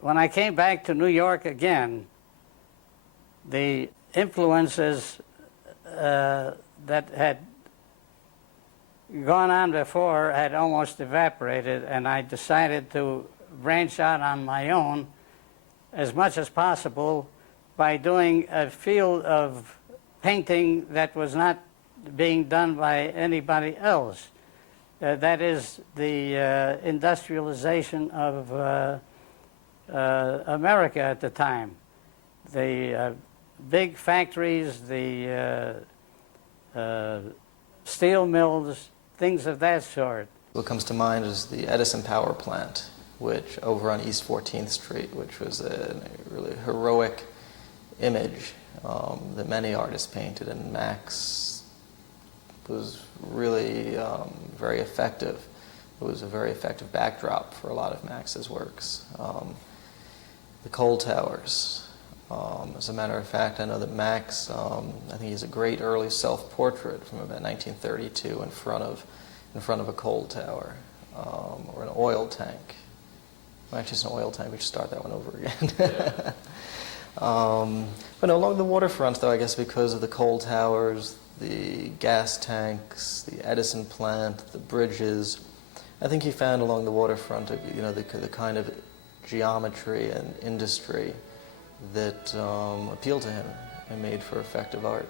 when I came back to New York again, the influences that had gone on before had almost evaporated, and I decided to branch out on my own as much as possible by doing a field of painting that was not being done by anybody else. That is the industrialization of America at the time. The big factories, the steel mills, things of that sort. What comes to mind is the Edison power plant, which over on East 14th Street, which was a really heroic image that many artists painted, and Max was really very effective. It was a very effective backdrop for a lot of Max's works. The coal towers. As a matter of fact, I know that Max, I think he has a great early self-portrait from about 1932 in front of a coal tower, or an oil tank. Well, actually, it's an oil tank. We should start that one over again. But no, along the waterfront, though, I guess because of the coal towers, the gas tanks, the Edison plant, the bridges, I think he found along the waterfront, you know, the kind of geometry and industry that appealed to him and made for effective art.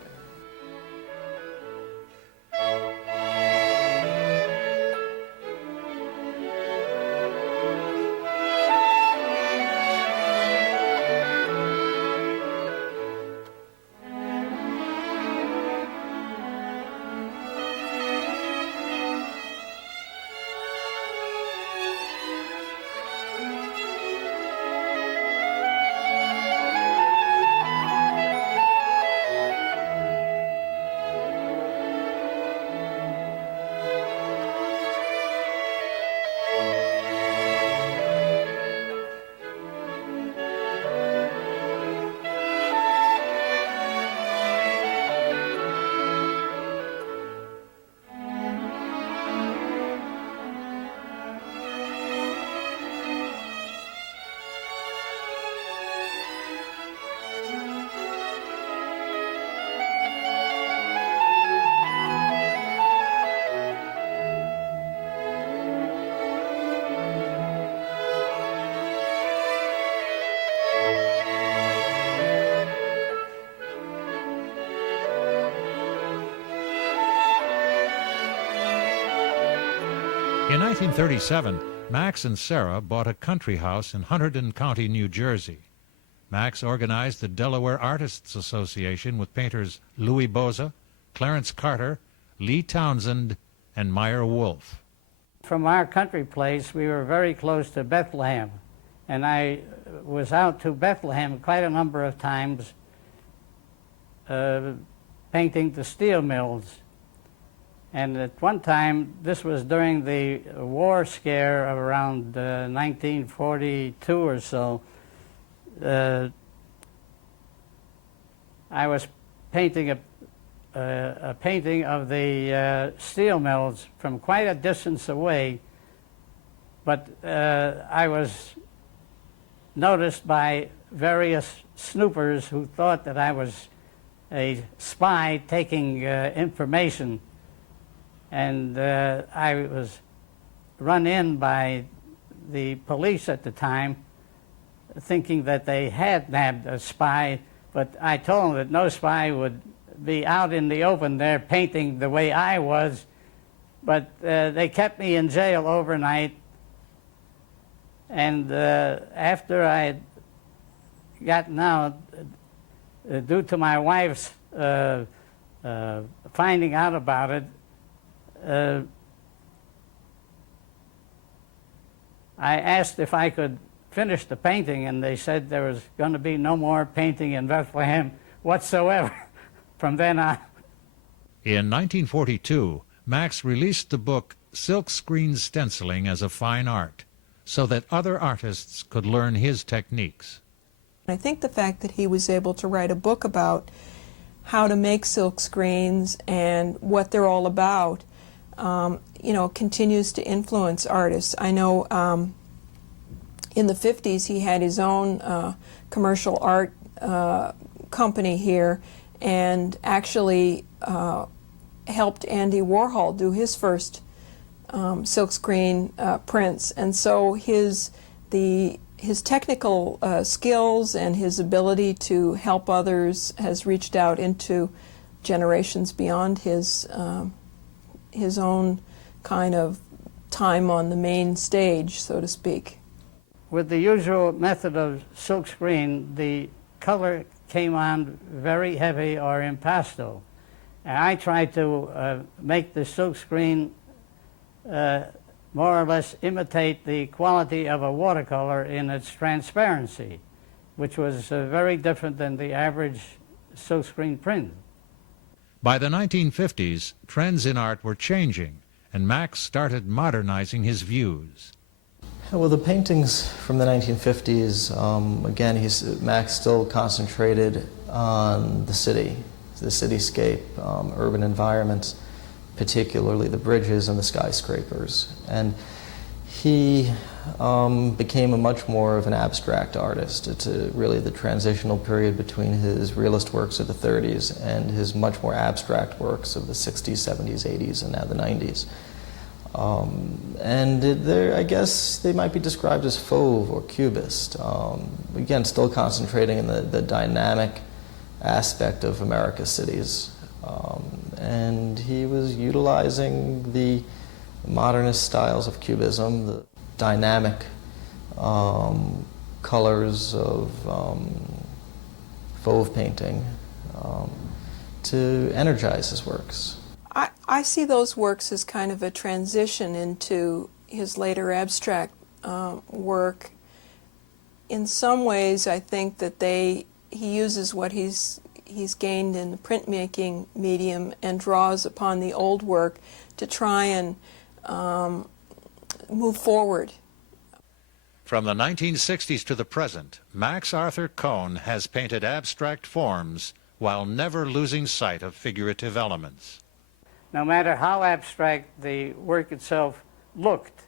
In 1937, Max and Sarah bought a country house in Hunterdon County, New Jersey. Max organized the Delaware Artists Association with painters Louis Boza, Clarence Carter, Lee Townsend, and Meyer Wolf. From our country place, we were very close to Bethlehem, and I was out to Bethlehem quite a number of times painting the steel mills. And at one time, this was during the war scare of around 1942 or so, I was painting a painting of the steel mills from quite a distance away, but I was noticed by various snoopers who thought that I was a spy taking information. And I was run in by the police at the time, thinking that they had nabbed a spy, but I told them that no spy would be out in the open there painting the way I was, but they kept me in jail overnight, and after I had gotten out, due to my wife's finding out about it, I asked if I could finish the painting, and they said there was going to be no more painting in Bethlehem whatsoever from then on. In 1942, Max released the book Silkscreen Stenciling as a Fine Art, so that other artists could learn his techniques. I think the fact that he was able to write a book about how to make silk screens and what they're all about, you know, continues to influence artists. I know in the 50s, he had his own commercial art company here, and actually helped Andy Warhol do his first silkscreen prints. And so his technical skills and his ability to help others has reached out into generations beyond his own kind of time on the main stage, so to speak. With the usual method of silkscreen, the color came on very heavy or impasto. And I tried to make the silkscreen more or less imitate the quality of a watercolor in its transparency, which was very different than the average silkscreen print. By the 1950s, trends in art were changing, and Max started modernizing his views. Well, the paintings from the 1950s, again, Max still concentrated on the city, the cityscape, urban environments, particularly the bridges and the skyscrapers. And he became much more of an abstract artist. It's really the transitional period between his realist works of the 30s and his much more abstract works of the 60s, 70s, 80s, and now the 90s. I guess they might be described as fauve or cubist. Again, still concentrating in the dynamic aspect of America's cities. And he was utilizing the modernist styles of cubism, the dynamic colors of fauve painting to energize his works. I see those works as kind of a transition into his later abstract work. In some ways, I think that he uses what he's gained in the printmaking medium and draws upon the old work to try and move forward. From the 1960s to the present, Max Arthur Cohn has painted abstract forms while never losing sight of figurative elements. No matter how abstract the work itself looked,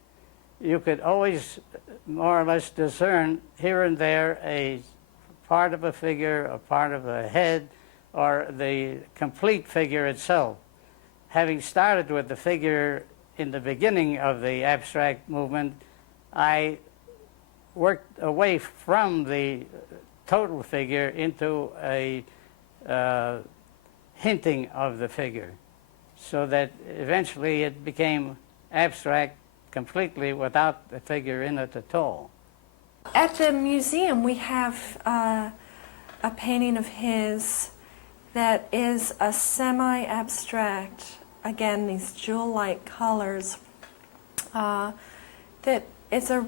you could always more or less discern here and there a part of a figure, a part of a head, or the complete figure itself. Having started with the figure in the beginning of the abstract movement, I worked away from the total figure into a hinting of the figure, so that eventually it became abstract completely without the figure in it at all. At the museum we have a painting of his that is a semi-abstract, again these jewel-like colors, that is a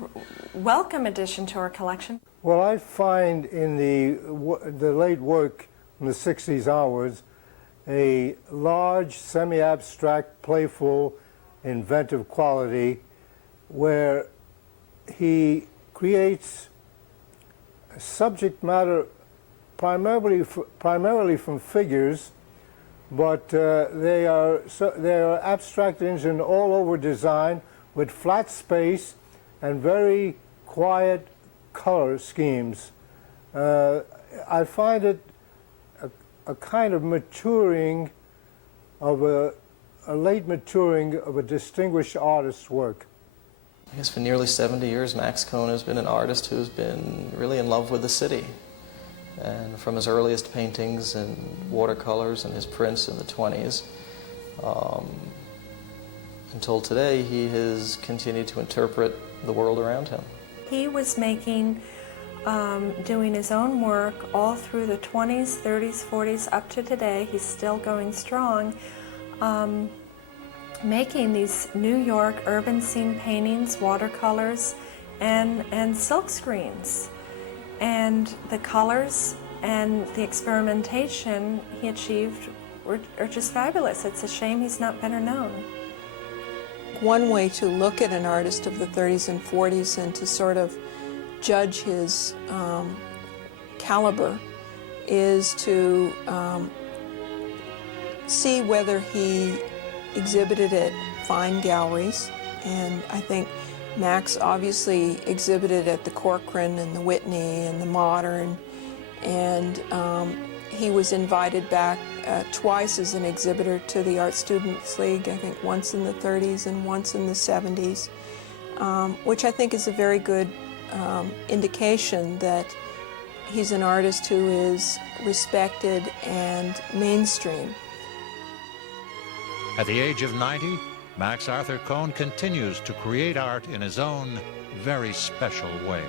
welcome addition to our collection. Well, I find in the late work from the 60s onwards a large, semi-abstract, playful, inventive quality where he creates subject matter primarily from figures, but they are abstracted in all-over design with flat space and very quiet color schemes. I find it a kind of maturing of a late maturing of a distinguished artist's work. I guess for nearly 70 years, Max Cohn has been an artist who's been really in love with the city. And from his earliest paintings and watercolors and his prints in the 20s, until today, he has continued to interpret the world around him. He was making, doing his own work all through the 20s, 30s, 40s, up to today. He's still going strong, making these New York urban scene paintings, watercolors, and silk screens. And the colors and the experimentation he achieved are just fabulous. It's a shame he's not better known. One way to look at an artist of the 30s and 40s and to sort of judge his caliber is to see whether he exhibited at fine galleries. And I think Max obviously exhibited at the Corcoran and the Whitney and the Modern, and he was invited back twice as an exhibitor to the Art Students League, I think once in the 30s and once in the 70s, which I think is a very good indication that he's an artist who is respected and mainstream. At the age of 90, Max Arthur Cohn continues to create art in his own very special way.